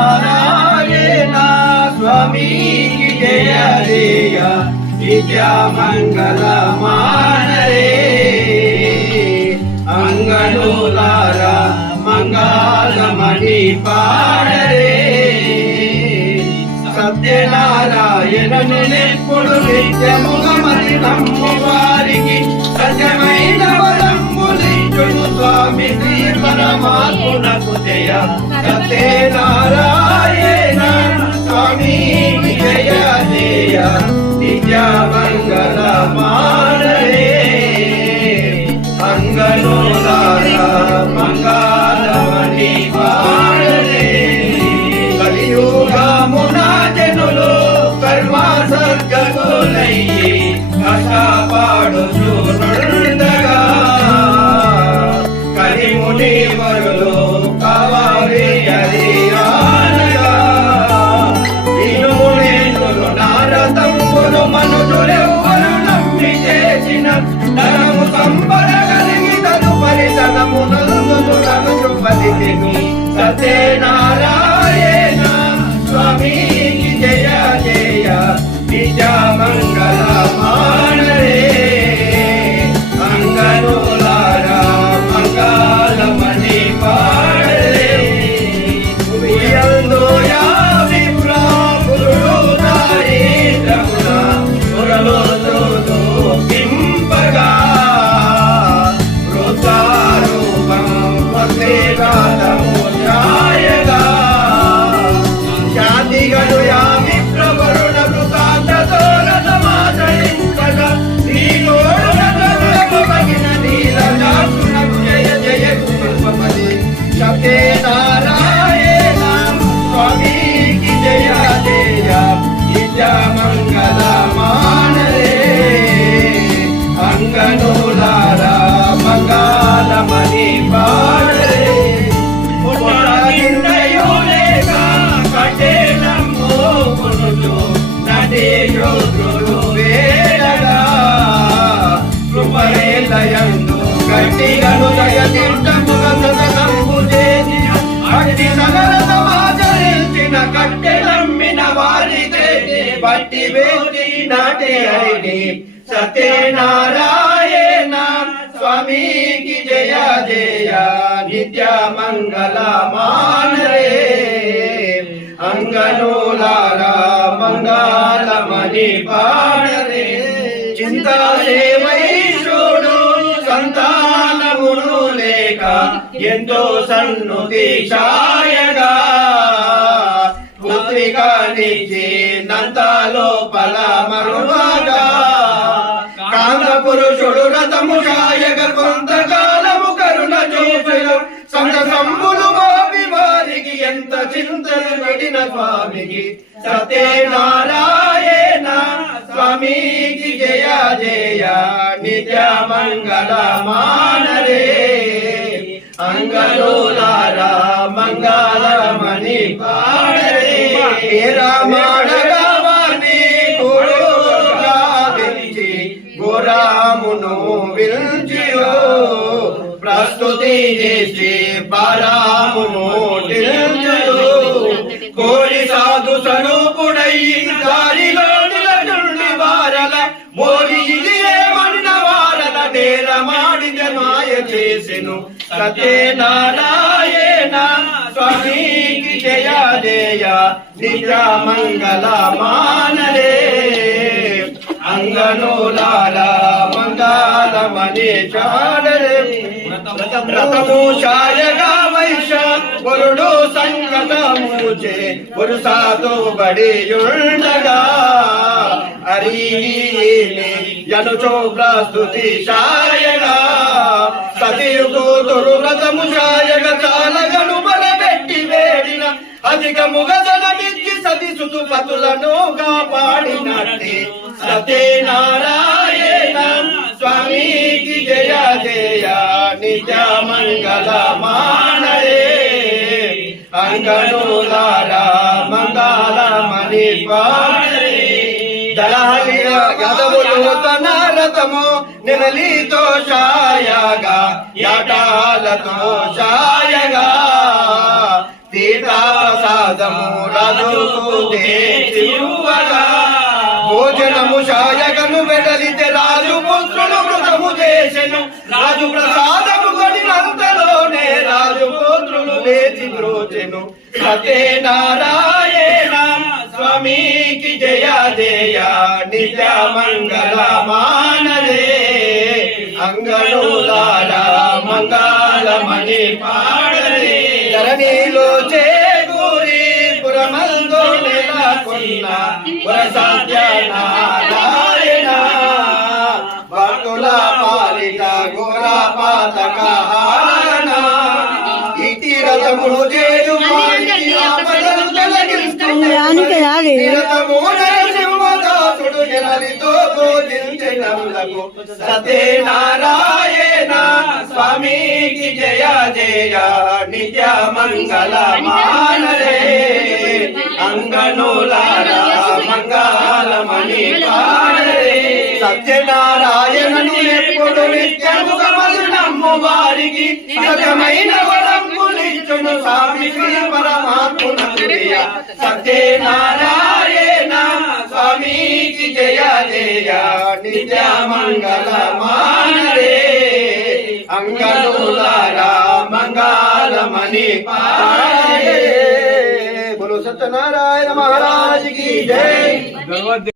సత్యనారాయణ స్వామికి జయ జయ నిత్య మంగళ మానరే అంగనులారా మంగళమణి పాడరే సత్యనారాయణను నెప్పుడు నిత్యముగమని నమ్ము వారికి సత్యమైన వరంబులిచ్చును స్వామి శ్రీ పరమాత్మునకు జయ సత్యనారాయణ స్వామికి జయ జయ నిత్య మంగళ మానరే అంగనులారా మంగళమణి పాడరే కలియుగమున జనులు కర్మ సద్గతులయ్యి కష్టపాడుచునుండగా కలిముని వరులు కావాలి అదిరానగా వినుమునేనులు నారదంబులు మనుజులెవ్వరు నమ్మి చేసిన ధనము సంపద కలిగి తదుపరి ధనము నలుగురు పలికెను సత్యనారాయణ స్వామికి జయ జయ నిత్య మంగళ మానరే అంగనులారా మంగళమణి పాడరే ఉయ్యందు యావి ప్రాపురుడు దారిద్రమున పురలోదు పింపగా వృద్ధారూపం వక్రేగాతము ఛాయగా శాంతిగడు యామి ప్రవరుణ వృతాంతతోన సమాచరించగా నీలోడగిన నీలజాసునకు జయ జయ కుటుంబపది సత్యనారాయణ స్వామికి జయ జయ నిత్య మంగళ మానరే అంగనులారా మంగళమణి పాడరే పుట్టినయులేక కటేలమ్మో కొనుచు నటేయోగ్రులు వేడగా కృపరేలయందు గట్టిగను దయతింటముగా సతతంబు చేసి అట్టి సగల సమాచరించిన కట్టెలమ్మిన వారికే బట్టి వేసి నాటే అయిని సత్యనారాయణ స్వామికి జయ జయ నిత్య మంగళ మానరే అంగనులారా మంగళమణి పాడరే చింతాసేవైశ్వరుడు సంతానమును లేక ఎంతో సన్నుతి ఛాయగా పుత్రికానిచ్చి నంతలోపల మరువగా కాంత పురుషుడు రథము ఛాయగ కొంతకాలము కరుణ చూపెను సంతసంబులు మోపి వారికి ఎంత చింతలు నడిన స్వామికి సత్యనారాయణ స్వామికి జయ జయ నిత్య మంగళ మానరే అంగనులారా మంగళమణి పాడరే రామాడగా వారిని గురుగా వించి గురామును విల్చియో ప్రస్తుతి చేసి పరామును నిల్చయో కోరి సాధు స్వరూపుడై దారిలో నిలచుండి వారల మోరి ఇది ఏమన్న వారల నేరమాడిన మాయ చేసెను సత్యనారాయణ స్వామికి జయ జయ నిత్య మంగళ మానరే అంగనులారా మంగళమణి చాడరే వ్రతము ఛాయగా వైశ వరుడు సంగతముచే వరుసాతో బడియుండగా అరీని యనుచో ప్రస్తుతి ఛాయగా సతియుగు దుర్వ్రతము ఛాయగా చాలగను బలబెట్టి వేడిన అధికముగ జనమిచ్చి సతి సుతుపతులను కాపాడినట్టి సత్యనారాయణ స్వామికి జయ జయ నిత్య మంగళ మానరే అంగనులారా మంగళమణి పాడరే దళాలియ గదవులు తన రథము నెమలితో ఛాయగా యాటాలతో ఛాయగా తీర్థ సీతా ప్రసాదము రాజుకు దేశివ్వగా భోజనము శాయగను వెడలితే రాజు పుత్రులు మృతము చేసెను రాజు ప్రసాదము కొనినంతలోనే రాజు పుత్రులు లేచి బ్రోచెను సత్యనారాయణ స్వామికి జయ జయ నిత్య మంగళ మానరే అంగళులారా మంగళమణి పాడరే ధరణిలో చేకూరి పురమందు నెలకొన్న సత్యనారాయణ భక్తుల పాలిట ఘోర పాతక హారణ ఇటి రథములు చేరు వారికి ఆపదలు తొలగిస్తుంది నిరతము నరసింహదాసుడు ఎనలితో బోధించెనములకు సత్యనారాయణ స్వామికి జయ జయ నిత్య మంగళ మానరే అంగనులారా మంగళమణి పాడరే సత్యనారాయణను ఎప్పుడు నిత్యముగా నమ్ము వారికి సత్యమైన వరములిచ్చును స్వామి శ్రీ పరమాత్మునకు సత్యనారాయణ స్వామికి జయ జయ నిత్య మంగళ మానరే అంగనులారా మంగళమణి పాడరే. బోలో సత్యనారాయణ మహారాజ్ की जय.